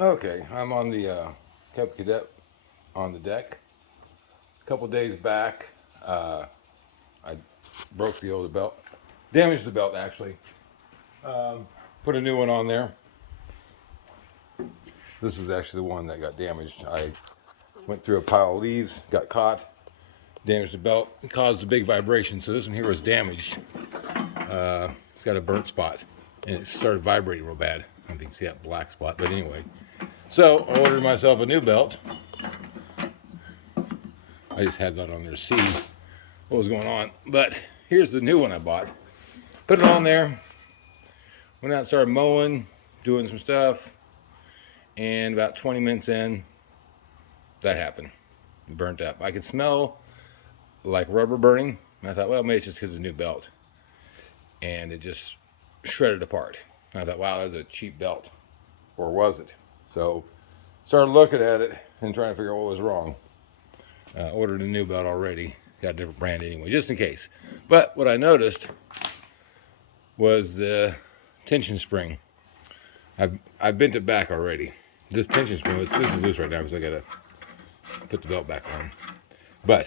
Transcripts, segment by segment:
Okay, I'm on the cadet on the deck. A couple days back, I broke the old belt, damaged the belt actually. Put a new one on there. This is actually the one that got damaged. I went through a pile of leaves, got caught, damaged the belt, caused a big vibration. So this one here was damaged. It's got a burnt spot, and it started vibrating real bad. I don't think you see that black spot, but anyway. So I ordered myself a new belt. I just had that on there to see what was going on. But here's the new one I bought. Put it on there. Went out and started mowing, doing some stuff. And about 20 minutes in, that happened. It burnt up. I could smell like rubber burning. And I thought, well, maybe it's just because of the new belt. And it just shredded apart. And I thought, wow, that's a cheap belt. Or was it? So started looking at it and trying to figure out what was wrong. Ordered a new belt already. Got a different brand anyway, just in case. But what I noticed was the tension spring. I've bent it back already. This tension spring, this is loose right now because I gotta put the belt back on. But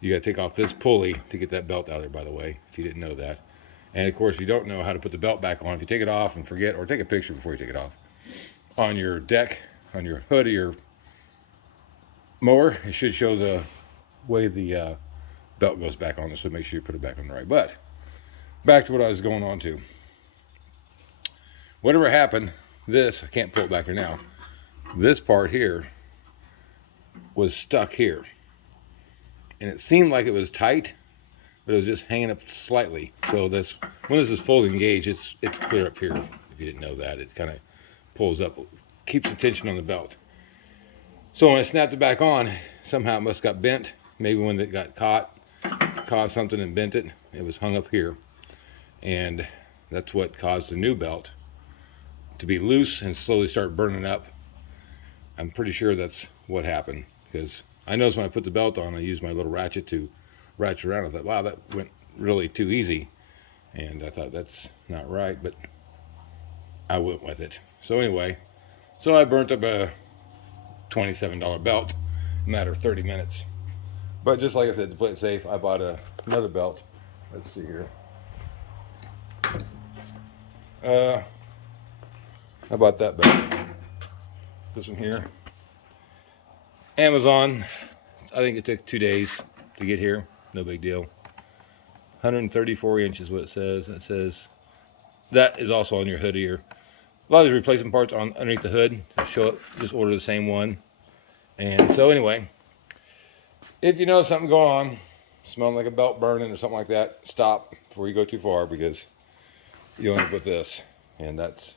you gotta take off this pulley to get that belt out of there, by the way, if you didn't know that. And of course, you don't know how to put the belt back on. If you take it off and forget, or take a picture before you take it off, on your deck, on your hood of your mower, it should show the way the belt goes back on, so make sure you put it back on the right. But back to what I was going on to. Whatever happened, this, I can't pull it back here now, this part here was stuck here. And it seemed like it was tight, but it was just hanging up slightly. So this, when this is fully engaged, it's clear up here. If you didn't know that, it kind of pulls up, keeps the tension on the belt. So when I snapped it back on, somehow it must have got bent. Maybe when it got caught, caused something and bent it. It was hung up here. And that's what caused the new belt to be loose and slowly start burning up. I'm pretty sure that's what happened, because I noticed when I put the belt on, I used my little ratchet to ratchet around. I thought, wow, that went really too easy. And I thought, that's not right, but I went with it. So anyway, so I burnt up a $27 belt in a matter of 30 minutes. But just like I said, to play it safe, I bought another belt. Let's see here. I bought that belt. This one here. Amazon. I think it took 2 days to get here. No big deal. 134 inches, what it says. And it says that is also on your hood here. A lot of these replacement parts on underneath the hood. Show it. Just order the same one. And so anyway, if you know something going on, smelling like a belt burning or something like that, stop before you go too far, because you'll end up with this. And that's,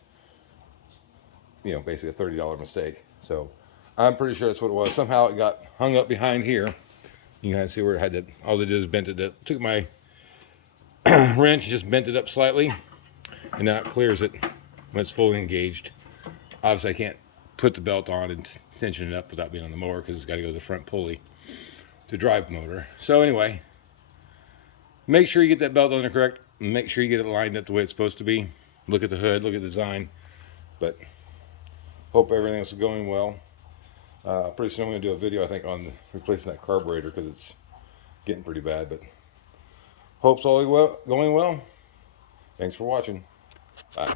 you know, basically a $30 mistake. So I'm pretty sure that's what it was. Somehow it got hung up behind here. You can kind of see where it had to, all they did is bent it. Took my wrench, just bent it up slightly, and now it clears it when it's fully engaged. Obviously I can't put the belt on and tension it up without being on the mower, because it's got to go to the front pulley to drive the motor. So anyway, make sure you get that belt on there correct. Make sure you get it lined up the way it's supposed to be. Look at the hood, look at the design. But hope everything else is going well. Pretty soon I'm going to do a video, I think, on replacing that carburetor, because it's getting pretty bad. But hope's all going well. Thanks for watching. Bye.